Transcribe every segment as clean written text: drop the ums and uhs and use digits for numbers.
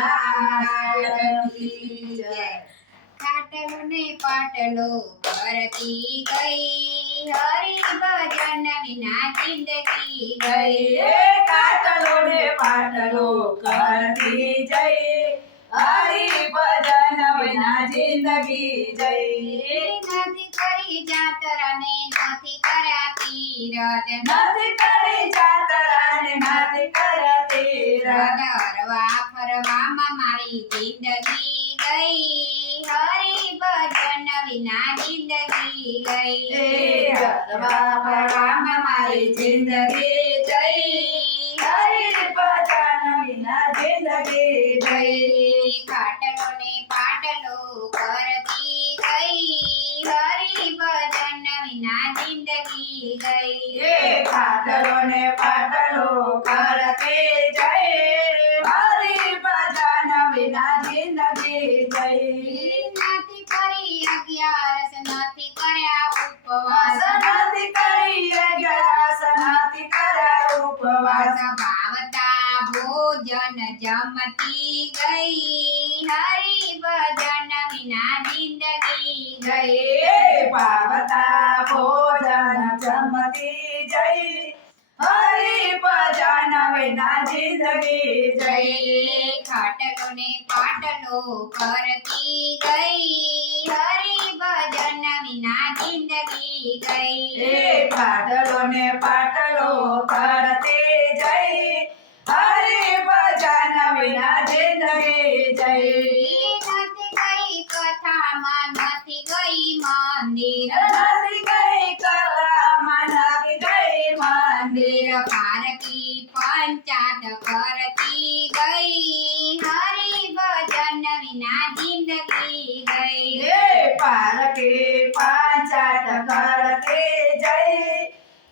લાલ કી જય। ખાટલો ને પાટલો કરતી ગઈ, હરી ભજન વિના જિંદગી ગઈ। ખાટલો ને પાટલો કરતી જઈ, હરી ભજન વિના જિંદગી જઈ। નથી કરી જાતરા ને નથી કર્યા તીરથ, નથી કરી જાતરા ને નથી કર્યા તીરથ, હરવા ફરવામાં મારી જિંદગી ગઈ, હરી ભજન વિના જિંદગી ગઈ। હરવા ફરવામાં મારી જિંદગી જઈ, હરી ભજન વિના જિંદગી ગઈ। ખાટલો ને પાટલો કરતી ગઈ, હરી ભજન વિના જિંદગી ગઈ। ખાટલો ને પાટલો કરતી જઈ, હરી ભજન વિના જિંદગી ગઈ। નથી કરી અગિયારસ નથી કર્યા ઉપવાસ, નથી કરી અગિયારસ નથી કર્યા ઉપવાસ, ભાવતા ભોજન જમતી ગઈ, હરી ભજન વિના જિંદગી ગઈ। પાવતા ભોજન જમતી જઈ, હરી ભજન વિના જિંદગી જઈ। ખાટલો ને પાટલો કરતી ગઈ, હરી ભજન વિના જિંદગી ગઈ। ખાટલો ને પાટલો કરતી જઈ, હરી ભજન વિના જિંદગી જઈ। નથી ગઈ કથામાં નથી ગઈ મંદિર, નથી ગઈ કલામાં નથી ગઈ મંદિર, પારકી પંચાત કરતી ગઈ, હરી ભજન વિના જિંદગી ગઈ। પારકી પાંચાટ કરતી જઈ,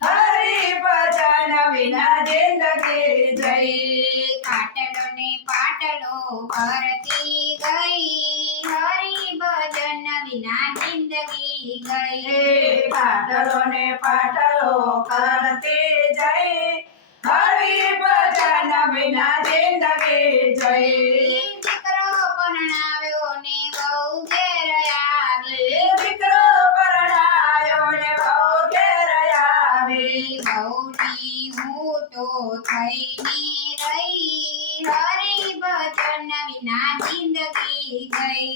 હરી ભજન વિના જિંદગી જઈ। ખાટલો ને પાટલો કરતી ગઈ, હરી ભજન વિના જિંદગી ગઈ। પાટલો ને પાટલો કરતી જઈ, હરી ભજન વિના જિંદગી જઈ। દીકરો પરણાવ્યો ને બહુ ઘેર આવી, દીકરો પરણાયો ને બહુ ઘેર આવી, બહુની હું તો થઈને રહી, હરી ભજન વિના જિંદગી ગઈ।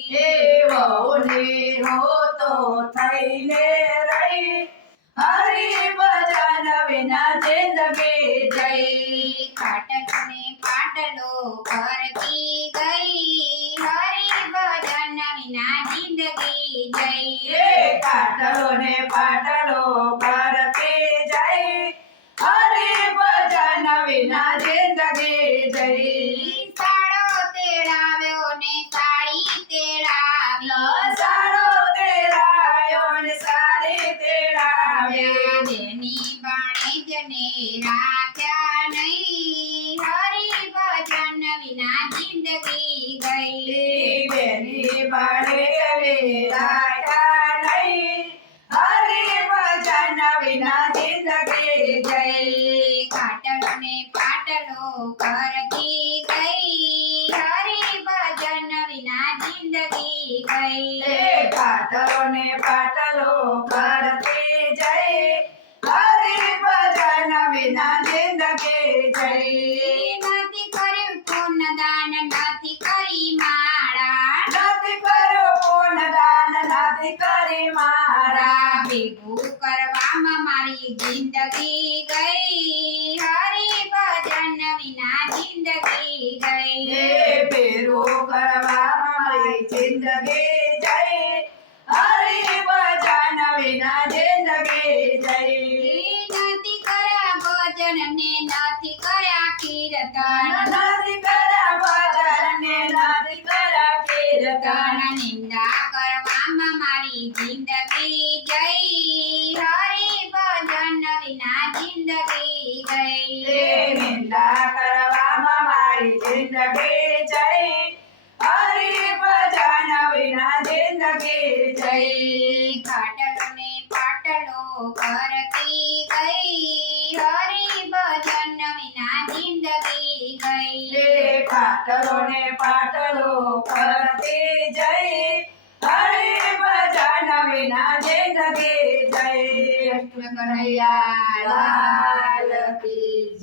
વહુની હું તો થઈને રહી, હરી ભજન વિના જિંદગી જઈ। ખાટલો ને પાટલો કરતી ગઈ, હરી ભજન વિના જિંદગી ગઈ। ખાટલો ને પાટલો કરતી જઈ, હરી ભજન વિના જિંદગી જઈ। સાડો તેડાવ્યો ને સાડી તેડાવી, સાડો તેડાયો ને સાડી તેડાવી, બેની ભાણેજને રાખ્યા નહીં, હરી ભજન વિના જિંદગી ગઈ। બેની બાળે રાખ્યા નહીં, હરી ભજન વિના જિંદગી જઈ। ખાટલો ને પાટલો કરતી ગઈ, હરી ભજન વિના જિંદગી ગઈ। ખાટલો ને પાટલો કરતી જઈ, હરી ભજન વિના જિંદગી જઈ। નથી કર્યું પુણ્યદાન નથી કરી માળા, નથી કર્યો પુણ્યદાન નથી કરી મારા, ભેગું કરવામાં મારી જિંદગી ગઈ, હરી ભજન વિના જિંદગી ગઈ। પેરું કરવા મારી જિંદગી જઈ, હરી ભજન વિના જિંદગી જઈ। નથી કર્યા ભજન ને નથી કર્યા કીર્તન, નથી કર્યા ભજન ને નથી કર્યા કીર્તન, નિંદા કરવામાં મારી જિંદગી ગઈ, હરી ભજન વિના જિંદગી ગઈ। નિંદા કરવામાં મારી જિંદગી જઈ, હરી ભજન વિના જિંદગી જઈ। ખાટલો ને પાટલો કરતી ગઈ, હરી ભજન વિના જિંદગી ગઈ। પાટલો ને પાટલો ફરતી જઈ હરિ ભજન વિના જિંદગી જઈ કૃષ્ણ કનૈયા લાલ કી